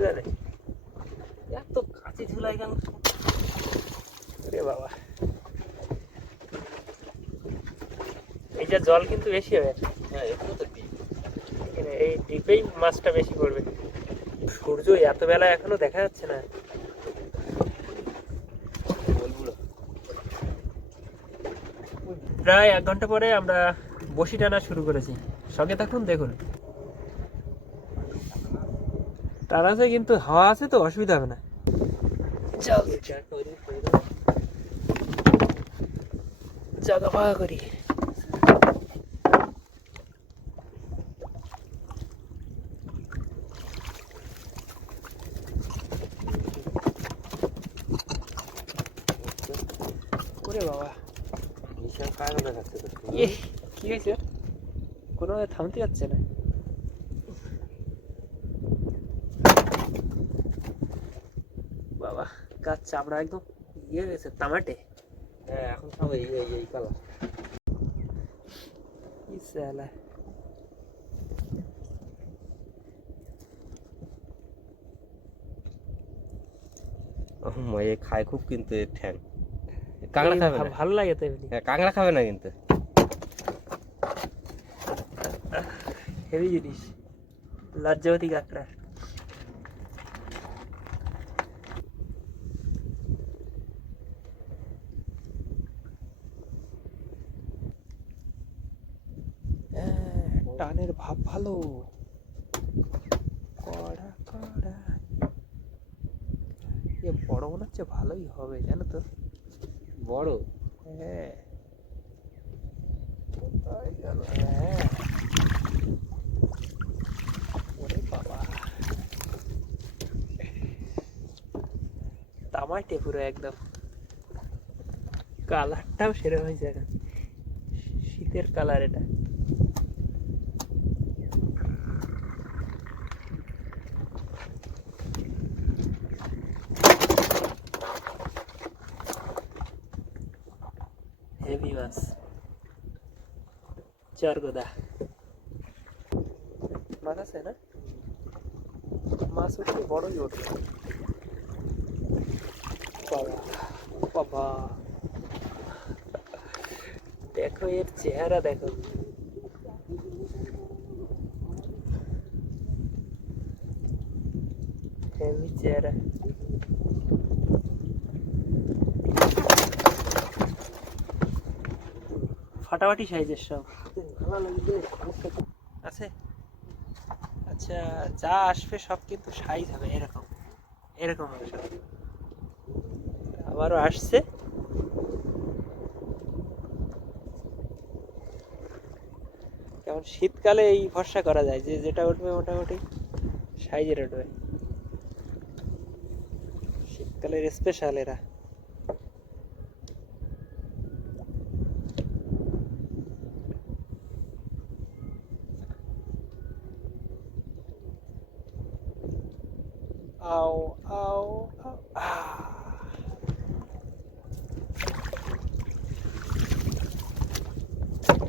ঝুলে এত কাঁচি ঝুলাই কেন? রে বাবা। এইটা জল কিন্তু বেশি হবে। হ্যাঁ এগুলো এই ডিপেই মাছটা বেশি পড়বে। সূর্য এত বেলা এখনও দেখা যাচ্ছে না। প্রায় এক ঘণ্টা পরে আমরা বসি টানা শুরু করেছি। সঙ্গে থাকুন দেখুন। টানাতে কিন্তু হাওয়া আছে তো অসুবিধা হবে না। চল। জাগা ফাঁকা করি। ওরে বাবা। এ কি হয়েছে? কোনো থামতে যাচ্ছে না বাবা গাছ চামড়া একদম ইয়ে হয়ে গেছে তামাটে। হ্যাঁ এখন সব এই এই এই কালার কি সালা এ খায় খুব কিন্তু এর ঠ্যাং। কাঁকড়া এই খাবে ভা- না ভালো লাগে তো এমনি। হ্যাঁ কাঁকড়া খাবে না কিন্তু। হেভি জিনিস। লজ্জাবতী কাঁকড়া হ্যাঁ, টানের ভাব ভালো। কড়া কড়া। এ বড় মনে হচ্ছে ভালোই হবে জানো তো? বড়? হ্যাঁ। কোথায় গেল? হ্যাঁ। ওরে বাবা। তামাটে পুরো একদম। কালারটাও সেরকম হয়েছে এখন। শীতের কালার এটা হেভি মাছ চরগোদা মাছ আছে না মাছ উঠলে বড়ই ওঠে বাবা বাবা দেখো এর চেহারা দেখো হেভি চেহারা ফাটাফাটি সাইজের সব। আছে? আচ্ছা যা আসবে সব কিন্তু সাইজ হবে, এরকম। এরকম হবে সব। আবারও আসছে। কেমন শীতকালে এই ভরসা করা যায় যে যেটা উঠবে মোটামুটি সাইজের উঠবে। শীতকালের স্পেশাল এরা।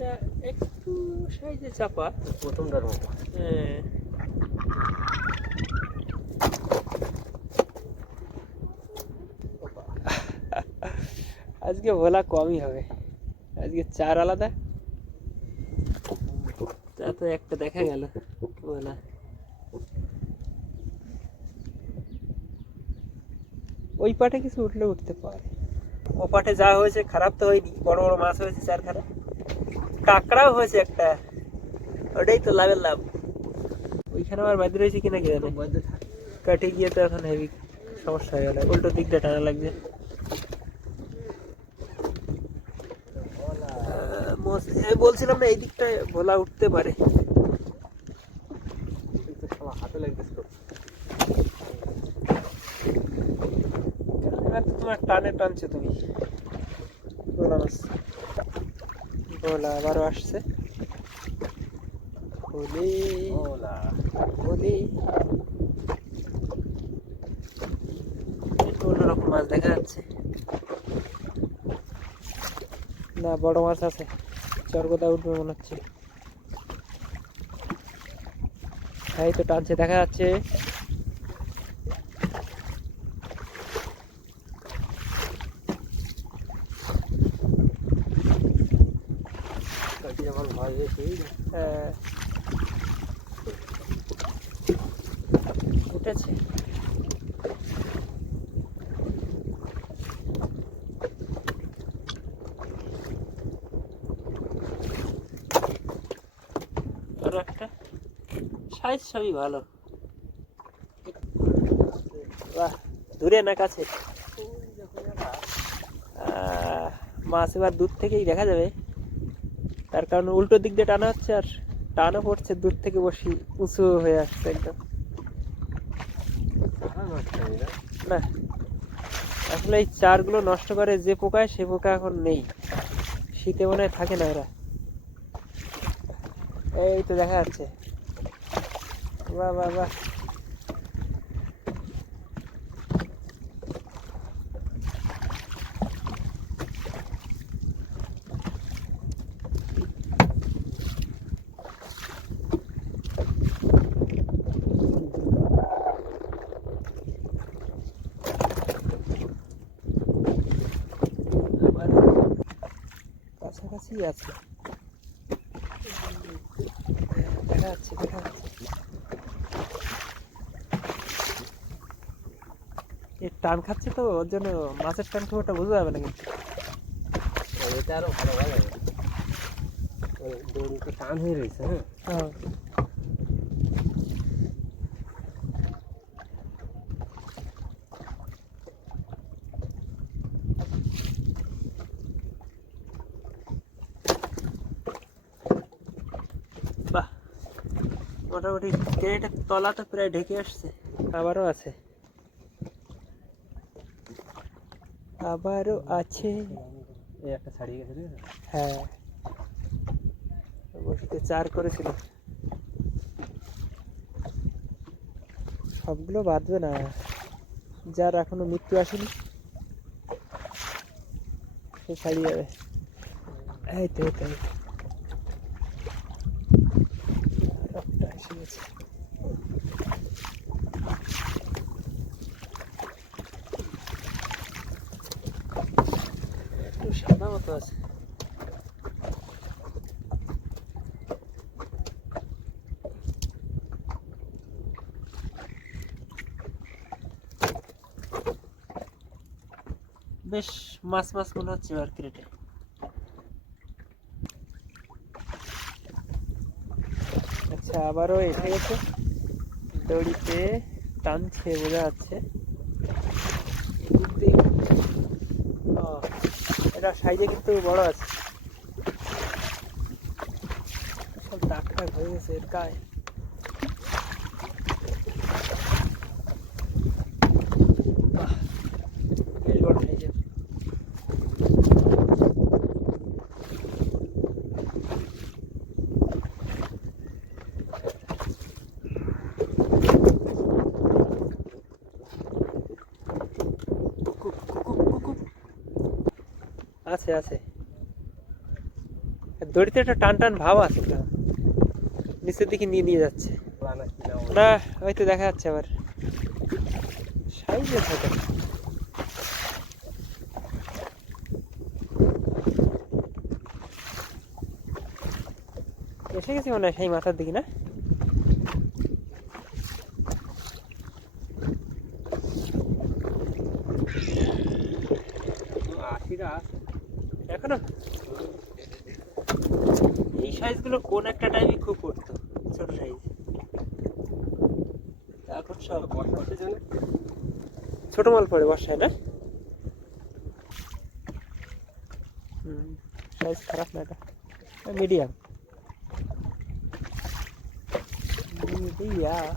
এটা একটু সাইজে চাপা। প্রথমটার মতো। হ্যাঁ। আজকে ভোলা কমই হবে। আজকে চার আলাদা। তা তো একটা দেখা গেল ভোলা। ওই পাটে কিছু উঠলে উঠতে পারে। ও পাটে যা হয়েছে খারাপ তো হয়নি। বড় বড় মাছ হয়েছে চারখানা। কাঁকড়াও হয়েছে একটা। ওটাই তো লাভের লাভ। ওইখানে আমার বাদ রয়েছে কিনা কি জানে? কাটে গিয়ে তো এখন হেভি সমস্যা হয়ে গেল উল্টো দিকটা টানা লাগছে। বলছিলাম না এই দিকটায় ভোলা উঠতে পারে। তোমার টানে টানছে তুমি। ভোলা ভোলা আবারও আসছে। ভোলে ওলা একটু অন্যরকম মাছ দেখা যাচ্ছে। না বড় মাছ আছে। চরগোদা উঠবে মনে হচ্ছে। এই তো টানছে দেখা যাচ্ছে যখন ভয় বেশি হ্যাঁ। উঠেছে। একটা। সাইজ সবই ভালো। বাহ, দূরে না কাছে? মাছ এবার দূর থেকেই দেখা যাবে। তার কারণ উল্টো দিক দিয়ে টানা হচ্ছে আর টানা পড়ছে, দূর থেকে বসি উঁচু হয়ে আসছে একদম। না, আসলে এই চারগুলো নষ্ট করে যে পোকায় সে পোকা এখন নেই। শীতে মনে হয় থাকে না ওরা। এই তো দেখা যাচ্ছে। বাহ বাহ বাহ আবার কাছাকাছি আছে। দেখা যাচ্ছে দেখা যাচ্ছে। এর টান খাচ্ছে তো ওর জন্য মাছের টান খুব একটা বোঝা যাবে না কিন্তু। এটা আরও ভালো ভালো টান হয়ে রয়েছে হ্যাঁ। মোটামুটি ক্রেটের তলা তো প্রায় ঢেকে আসছে। আবারও আছে। আবারও আছে। এই একটা ছাড়িয়ে গেছে হ্যাঁ। বসিতে চার করেছিল। সবগুলো বাঁধবে না। যার এখনও মৃত্যু আসেনি সে ছাড়িয়ে যাবে। এই তো এই তো এই তো। আর একটা এসে গেছে। একটু সাদা বেশ, মাছ মাছ মনে হচ্ছে এবার ক্রেটে আচ্ছা আবারও এসে গেছে। দড়িতে টানছে বোঝা যাচ্ছে এদিক দিয়ে ও, এটা সাইজে কিন্তু বড় আছে। সব দাগ টাগ হয়ে গেছে এর গায়ে বাহ বেশ বড় সাইজের কুকু, কুকু, কুকু। আছে আছে। দড়িতে একটা টান টান ভাব আছে। নিচের দিকে নিয়ে নিয়ে যাচ্ছে। না হয়তো দেখা যাচ্ছে আবার। সাইজে ছোট এসে গেছি মনে হয় সেই মাথার দিকে, না আশিটা আছে এখনও এই কোন একটা টাইমে খুব করতো, ছোট সাইজ এখন সব ছোট মাল পড়ে বর্ষায় না? সাইজ খারাপ না এটা। মিডিয়াম মিডিয়াম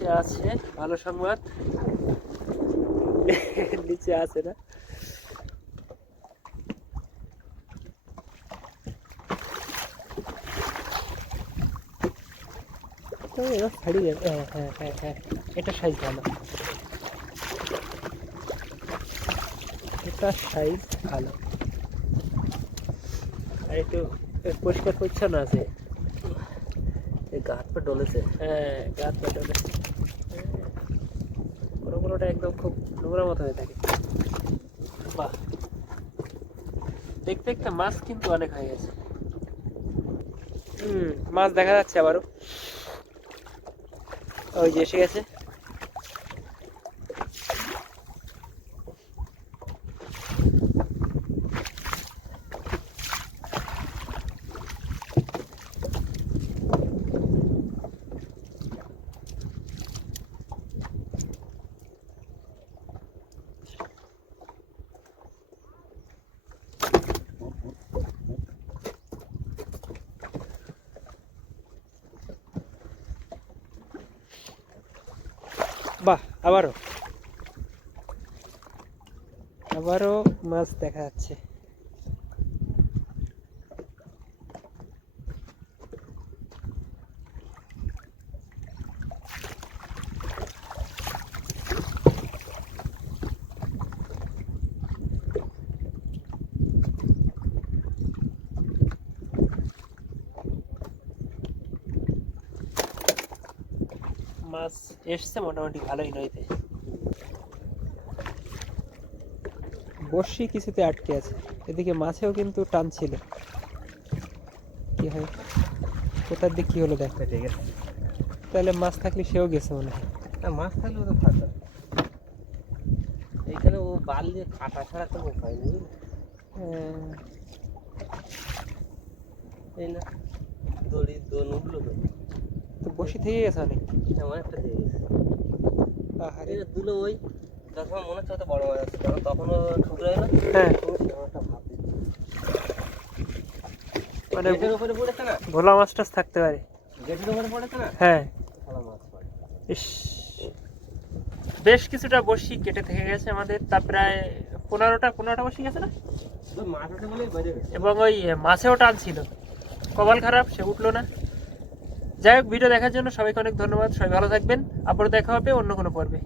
নিচে আছে। ভালো সংবাদ। নিচে আছে না? যাবে হ্যাঁ হ্যাঁ হ্যাঁ হ্যাঁ এটা সাইজ ভালো। এটা সাইজ ভালো। আর একটু পরিষ্কার পরিচ্ছন্ন আছে। এই গাছ পা ডলেছে। হ্যাঁ গাছ পাটালে কোনো কোনোটা একদম খুব নোংরা মতো হয়ে থাকে। বাহ। দেখতে দেখতে মাছ কিন্তু অনেক হয়ে গেছে। হুম, মাছ দেখা যাচ্ছে আবারও। ওই যে এসে গেছে। বাহ আবারও। আবারও মাছ দেখা যাচ্ছে। মাছ এসছে মোটামুটি ভালোই নইতে বর্ষি কিছুতে আটকে আছে। এদিকে মাছেও কিন্তু টানছিল। কি হয়? কোথার দিক কি হলো দেখ। কেটে গেছে। তাহলে মাছ থাকলে সেও গেছে মনে হয়। না মাছ থাকলেও তো ফাঁকা। এইখানে ও বাল দিয়ে কাটা ছাড়া কোনো উপায় নেই। আহ, এই না দড়ি দোন উঠল তো তো। বসি থেকে গেছে অনেক। দিয়ে গেছে। আহারে। এটা দুলো ওই যখন মনে হচ্ছে বড় মাছ আছে কারণ তখনও ঠুকরাই না। হ্যাঁ। মানে গেটের উপরে পড়েছে না? ভোলা মাছ টাছ থাকতে পারে। গেটের উপরে পড়েছে না? হ্যাঁ। ভালো মাছ পড়ে। ইস। বেশ কিছুটা বসি কেটে থেকে গেছে আমাদের তা প্রায় পনেরোটা পনেরোটা বসি গেছে না? এবং ওই মাছেও টান ছিল। কপাল খারাপ সে উঠল না। যাই হোক, ভিডিও দেখার জন্য সবাইকে অনেক ধন্যবাদ। সবাই ভালো থাকবেন। আবারও দেখা হবে অন্য কোনো পর্বে।